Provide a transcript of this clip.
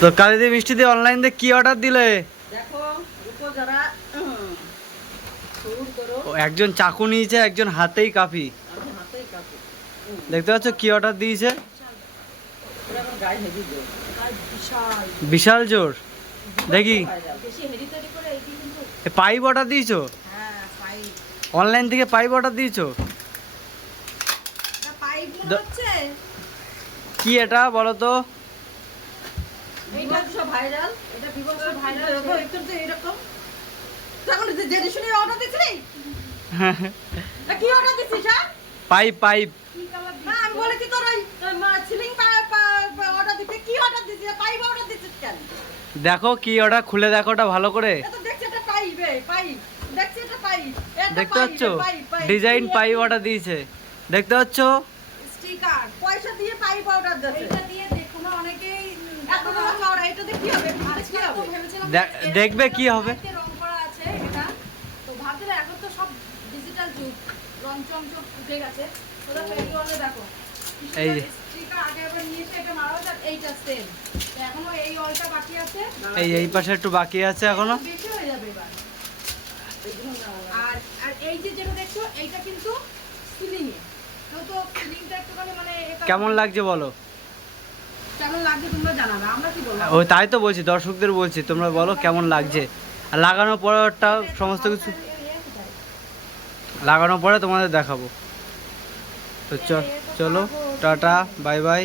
তো কালিদি মিষ্টি দিয়ে অনলাইন দিয়ে কি অর্ডার দিলে? দেখো রূপো যারা শুরু করো। ও, একজন চাকু নিয়েছে একজন হাতেই কাফি। দেখতে পাচ্ছ কি অর্ডার দিয়েছে? বিশাল। জোর। দেখি। পাইপ অর্ডার দিয়েছ? হ্যাঁ অনলাইন থেকে পাইপ অর্ডার দিয়েছ? এটা পাইপ মনে দ- হচ্ছে? কি এটা বলো তো? এইটা ভাইরাল এটা বিবংশ ভাইরাল দেখো একটু তো এরকম। তখন যে জেনে শুনে অর্ডার দিছিলি? কি অর্ডার দিছিস হ্যাঁ? Pipe pipe. কি আমি বলেছি তোর ওই সিলিং অর্ডার দিতে। কি অর্ডার দিছিস? পাইপ অর্ডার দিছিস কেন? দেখো কি অর্ডার খুলে দেখো ওটা ভালো করে। দেখতে পাচ্ছ। ডিজাইন পাইপ অর্ডার দিয়েছে। দেখতে পাচ্ছ? স্টিকার পয়সা দিয়ে পাইপ অর্ডার দিয়ে দেখো না অনেকেই এত বড় চওড়া এটা দিয়ে কি হবে এটা আজকে কি তো হবে ভেবেছিলাম দেখ- যে এরকম দেখবে কি হবে। রং করা আছে এটা। তো ভাবছিলাম এখন তো সব ডিজিটাল যুগ। রং চং সব উঠে গেছে। ওরা ফেরিওয়ালে দেখো এই যে। এই অলটা বাকি আছে। এই এই পাশে একটু বাকি আছে এখনও বেশি যাবে এবার। আর আর এই যে যেটা দেখছ এইটা কিন্তু সিলিং এ তো তো সিলিংটা একটুখানি মানে কেমন লাগছে বলো? কেমন লাগছে তোমরা জানাবে, আমরা কি বলব? ও তাই তো বলছি, দর্শকদের বলছি, তোমরা বলো কেমন লাগছে। আর লাগানোর পরটা সমস্ত কিছু লাগানোর পরে তোমাদের দেখাবো। তো চলো, টাটা, বাই বাই।